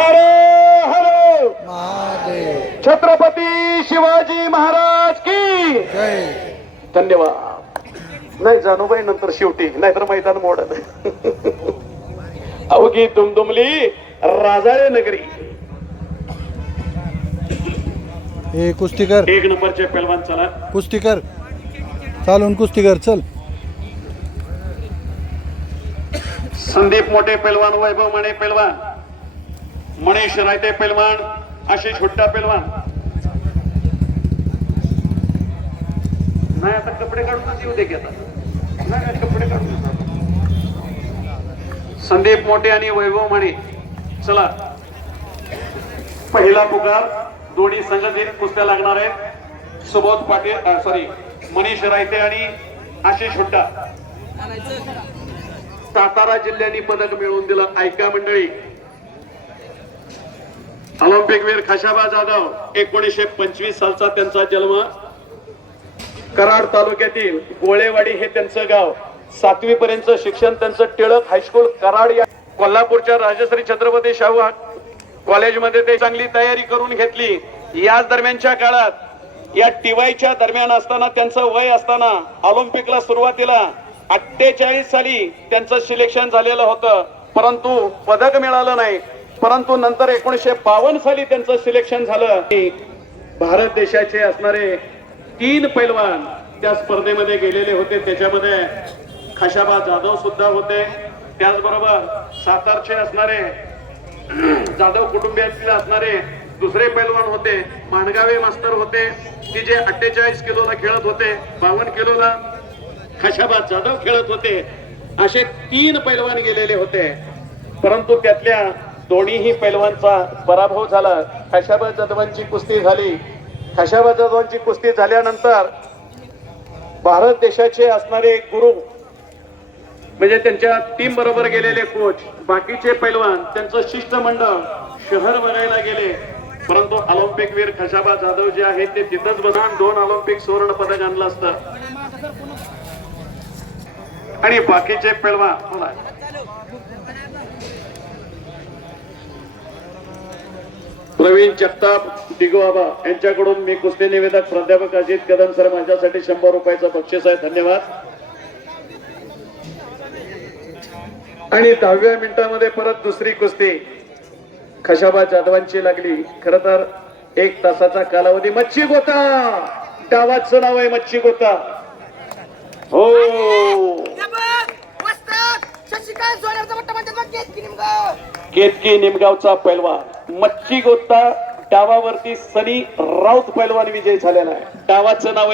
हरो हरो महादेव छत्रपती शिवाजी महाराज की जय. धन्यवाद. नाही जानूबाई नंतर शेवटी नाहीतर मैदान मोडत. अवघी दुमदुमली राजाळे नगरी. हे कुस्तीकर एक नंबरचे पैलवान चला. कुस्तीकर चालून कुस्तीकर चल. संदीप मोठे पैलवान, वैभव माने पैलवान, मनीष रायते पैलवान, आशिष हुट्टा पैलवान. नाही आता कपडे काढूनच येऊ दे की आता. नाही कपडे काढून. संदीप मोठे आणि वैभव माने चला. पहिला पुकार. दोन्ही संघातील कुस्त्या लागणार आहेत. सुबोध पाटील सॉरी मनीष रायते आणि आशिष हुट्टा. सातारा जिल्ह्याने पदक मिळवून दिलं. ऐका मंडळी, ऑलिम्पिक वीर खशाबा जाधव 1925 सालचा त्यांचा जन्म. कराड तालुक्यातील गोळेवाडी हे त्यांचं गाव. 7वी पर्यंत शिक्षण त्यांचं टिळक हायस्कूल कराड या कोल्हापूरच्या राजश्री छत्रपती शाहू कॉलेजमध्ये ते चांगली तयारी करून घेतली. याच दरम्यानच्या काळात या टीवायच्या दरम्यान असताना त्यांचं वय असताना ऑलिम्पिकला सुरुवातीला 48 साली त्यांचं सिलेक्शन झालेलं होतं, परंतु पदक मिळालं नाही. परंतु नंतर 1952 साली त्यांचं सिलेक्शन झालं. भारत देशाचे असणारे 3 पैलवान त्या स्पर्धेमध्ये गेलेले होते. त्याच्यामध्ये खशाबा जाधव सुद्धा होते. त्याचबरोबर सातारचे असणारे जाधव कुटुंबियातील असणारे दुसरे पैलवान होते. माणगावे मास्तर होते की जे 48 किलोला खेळत होते. 52 किलोला खशाबा जाधव खेळत होते. असे 3 पैलवान गेलेले होते, परंतु त्यातल्या दोन्हीही पैलवानचा पराभव झाला. खशाबा जाधवांची कुस्ती झाली. खशाबा जाधवांची कुस्ती झाल्यानंतर भारत देशाचे असणारे गुरु म्हणजे त्यांच्या टीम बरोबर गेलेले कोच, बाकीचे पैलवान त्यांचं शिष्टमंडळ शहर बघायला गेले. परंतु ऑलिम्पिक वीर खशाबा जाधव जे आहेत ते तिथंच बसून 2 ऑलिम्पिक सुवर्ण पदक आणलं असतं. आणि बाकीचे पैलवान प्रवीण जगताप दिगोआबा यांच्याकडून मी कुस्ती निवेदक प्राध्यापक अजित कदम सर माझ्यासाठी 100 रुपयाचं बक्षीस आहे. धन्यवाद. आणि 10व्या मिनिटामध्ये परत दुसरी कुस्ती खशाबा जाधवांची लागली. खर तर 1 तासाचा कालावधी. मच्छी गोता डावाचं नाव आहे मच्छी गोता. हो केतकी निमगावचा पैलवान मच्छी गोता डावावरती सनी राऊत पैलवान विजय झालेला आहे. डावाचं नाव आहे